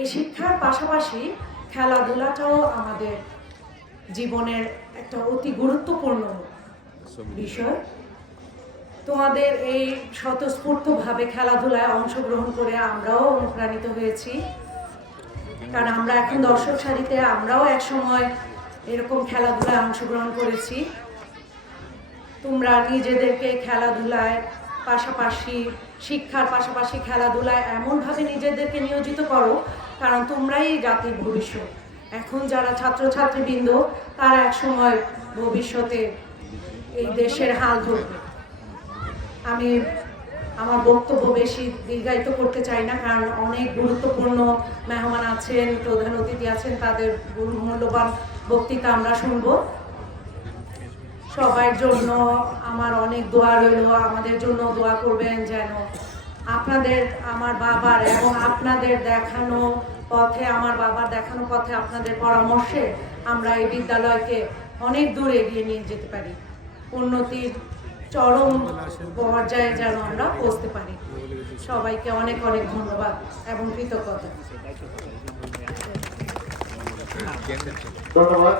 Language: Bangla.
এই শিক্ষার পাশাপাশি খেলাধুলাটাও আমাদের জীবনের একটা অতি গুরুত্বপূর্ণ বিষয়। তোমাদের এই স্বতঃস্ফূর্তভাবে খেলাধুলায় অংশগ্রহণ করে আমরাও অনুপ্রাণিত হয়েছি, কারণ আমরা এখন দর্শক সারিতে, আমরাও একসময় এরকম খেলাধুলায় অংশগ্রহণ করেছি। তোমরা নিজেদেরকে খেলাধুলায় পাশাপাশি, শিক্ষার পাশাপাশি খেলাধুলায় এমনভাবে নিজেদেরকে নিয়োজিত করো, কারণ তোমরাই এই জাতির ভবিষ্যৎ। এখন যারা ছাত্রছাত্রীবৃন্দ, তারা একসময় ভবিষ্যতে এই দেশের হাল ধরবে। আমি আমার বক্তব্য বেশি দীর্ঘায়িত করতে চাই না, কারণ অনেক গুরুত্বপূর্ণ মেহমান আছেন, প্রধান অতিথি আছেন, তাদের মূল্যবান বক্তৃতা আমরা শুনব। সবার জন্য আমার অনেক দোয়া রইল, আমাদের জন্য দোয়া করবেন যেন আপনাদের, আমার বাবার এবং আপনাদের দেখানো পথে, আমার বাবার দেখানো পথে, আপনাদের পরামর্শে আমরা এই বিদ্যালয়কে অনেক দূর এগিয়ে নিয়ে যেতে পারি, উন্নতির চরম পর্যায়ে যেন আমরা পৌঁছতে পারি। সবাইকে অনেক অনেক ধন্যবাদ এবং কৃতজ্ঞতা। ধন্যবাদ।